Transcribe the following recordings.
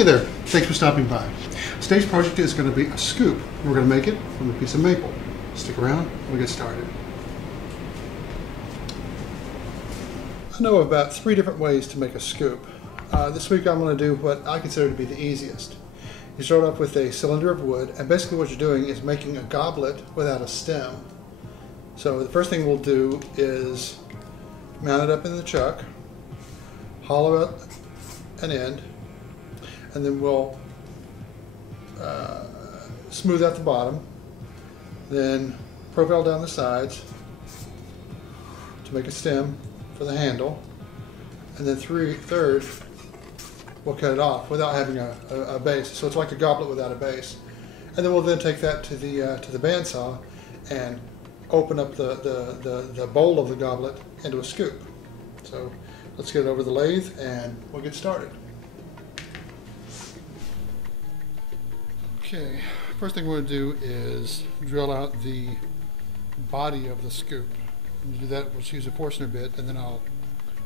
Hey there, thanks for stopping by. Today's project is going to be a scoop. We're going to make it from a piece of maple. Stick around, we'll get started. I know of about 3 different ways to make a scoop. This week I'm going to do what I consider to be the easiest. You start off with a cylinder of wood, and basically what you're doing is making a goblet without a stem. So the first thing we'll do is mount it up in the chuck, hollow out an end, and then we'll smooth out the bottom, then profile down the sides to make a stem for the handle, and then third we'll cut it off without having a base. So it's like a goblet without a base. And then we'll take that to the bandsaw and open up the bowl of the goblet into a scoop. So let's get it over the lathe and we'll get started. Okay, first thing we're going to do is drill out the body of the scoop. And to do that, we'll use a Forstner bit, and then I'll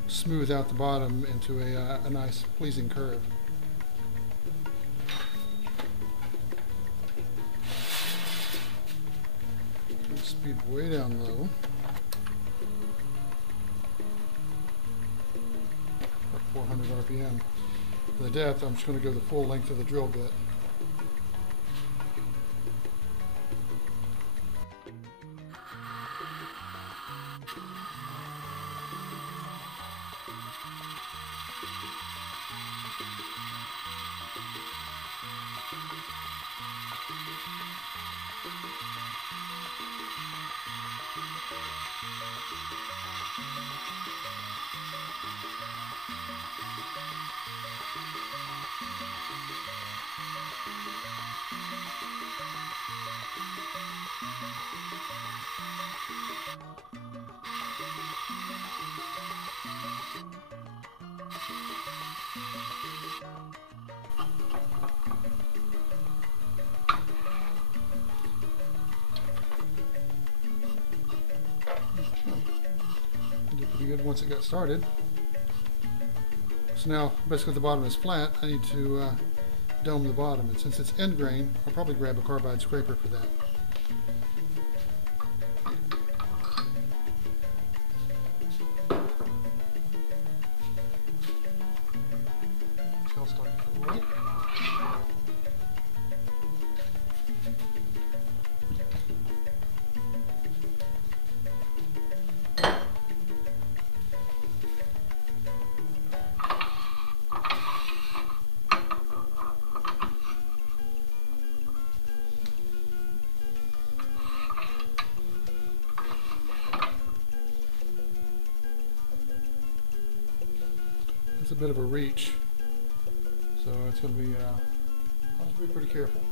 smooth out the bottom into a nice, pleasing curve. Speed way down low. About 400 RPM. For the depth, I'm just going to go the full length of the drill bit. Pretty good once it got started. So now, basically the bottom is flat, I need to dome the bottom, and since it's end grain, I'll probably grab a carbide scraper for that. Tail starting to the right. It's a bit of a reach, so it's going to be, I'll have to be pretty careful.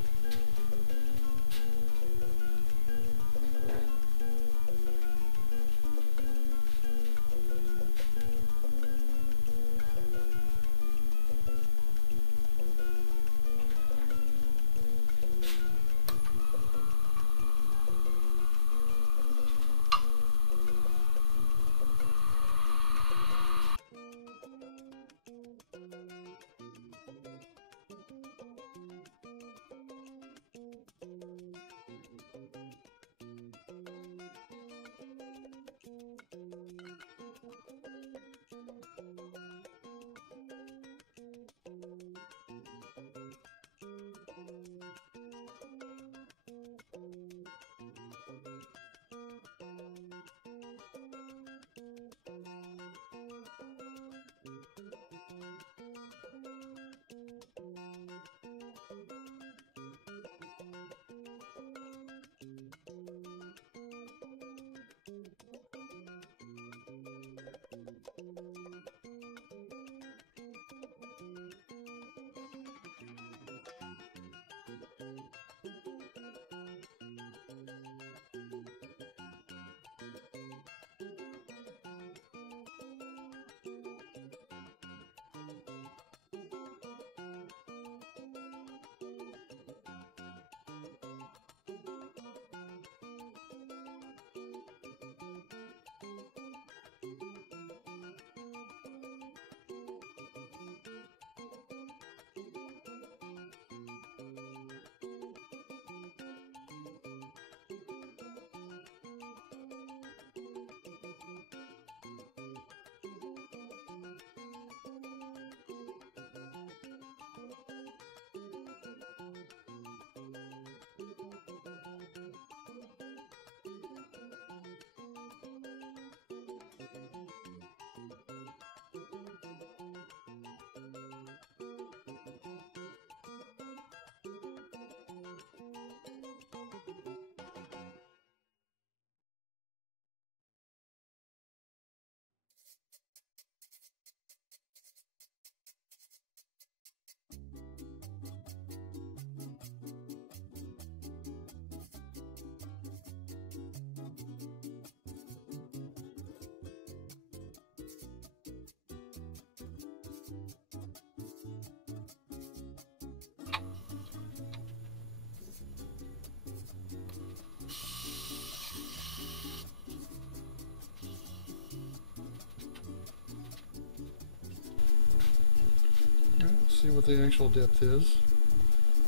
see what the actual depth is.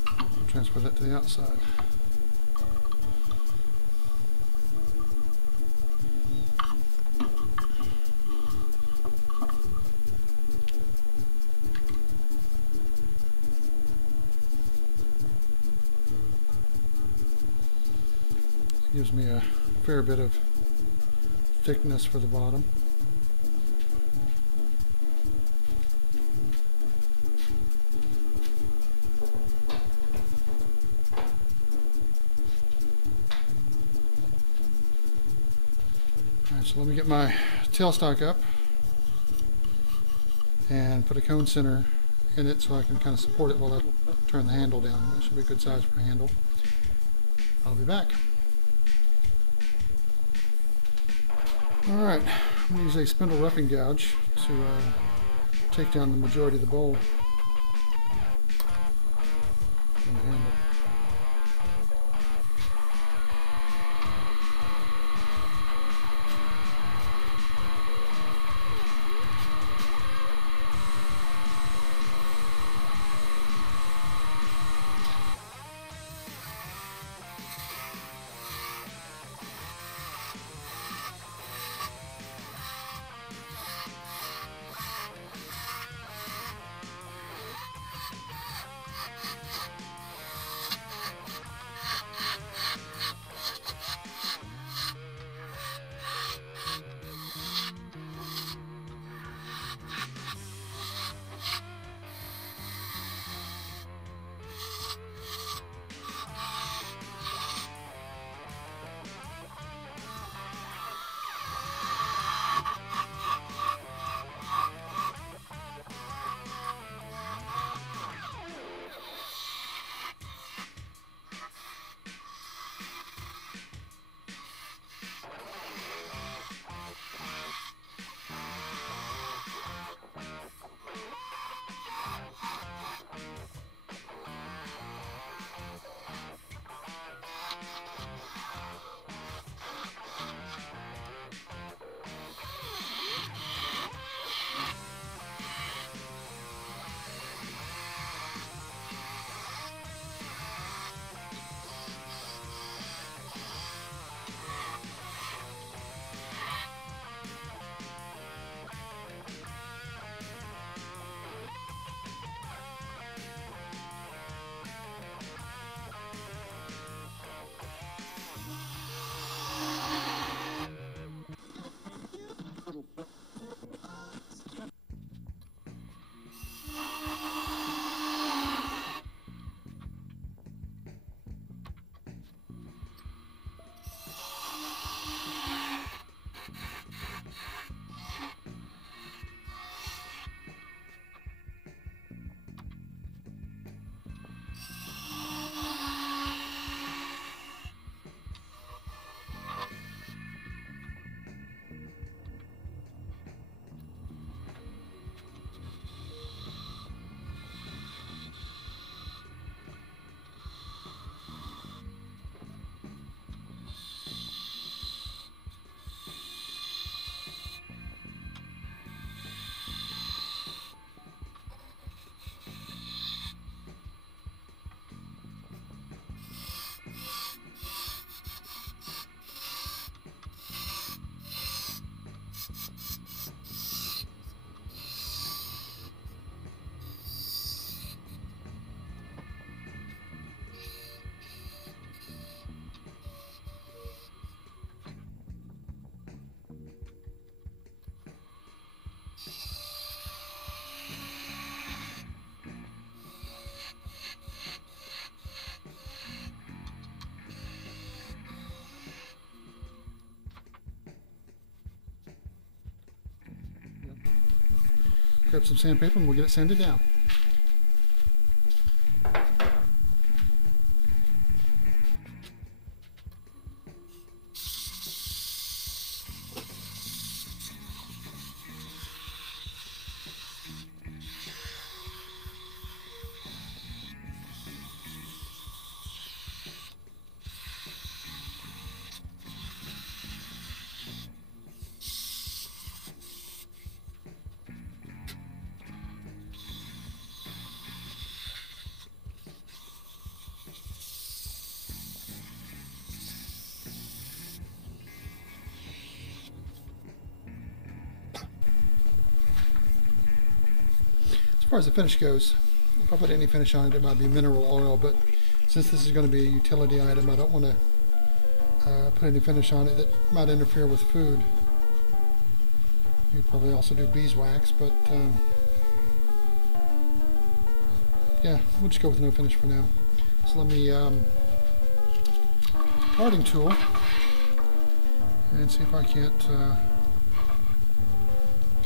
I'll transfer that to the outside. Gives me a fair bit of thickness for the bottom. Alright, so let me get my tailstock up and put a cone center in it so I can kind of support it while I turn the handle down. That should be a good size for a handle. I'll be back. Alright, I'm going to use a spindle roughing gouge to take down the majority of the bowl on the handle. Grab some sandpaper and we'll get it sanded down. far as the finish goes, if I put any finish on it, it might be mineral oil, but since this is going to be a utility item, I don't want to put any finish on it that might interfere with food. You could probably also do beeswax, but yeah, we'll just go with no finish for now. So let me parting tool and see if I can't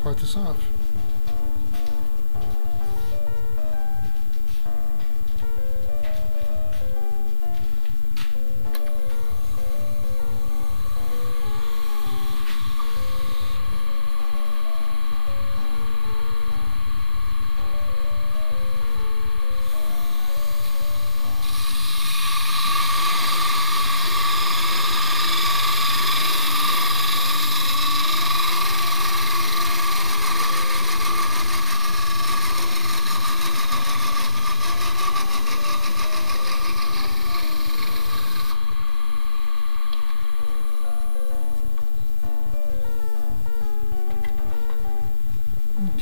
part this off.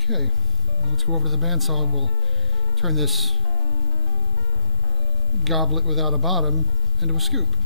Okay, let's go over to the bandsaw and we'll turn this goblet without a bottom into a scoop.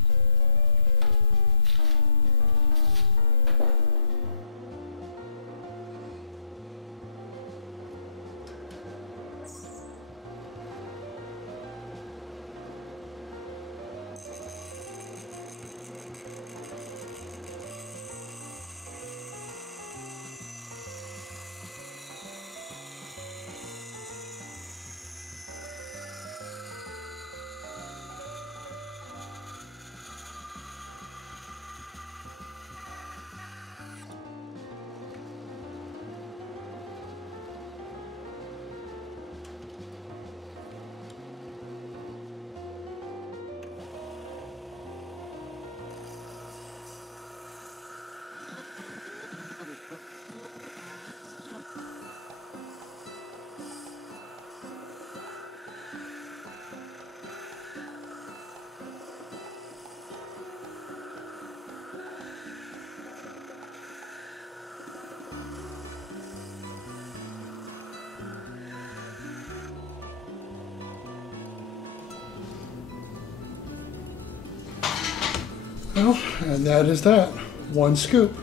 Well, and that is that. One scoop.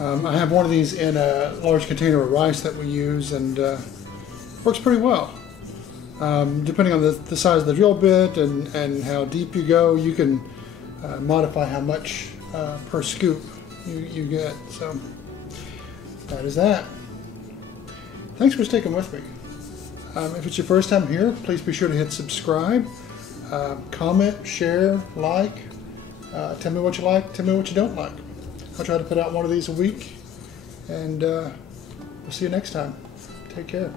I have one of these in a large container of rice that we use, and works pretty well. Depending on the size of the drill bit and how deep you go, you can modify how much per scoop you get. So that is that. Thanks for sticking with me. If it's your first time here, please be sure to hit subscribe, comment, share, like. Tell me what you like, tell me what you don't like. I'll try to put out one of these a week, and we'll see you next time. Take care.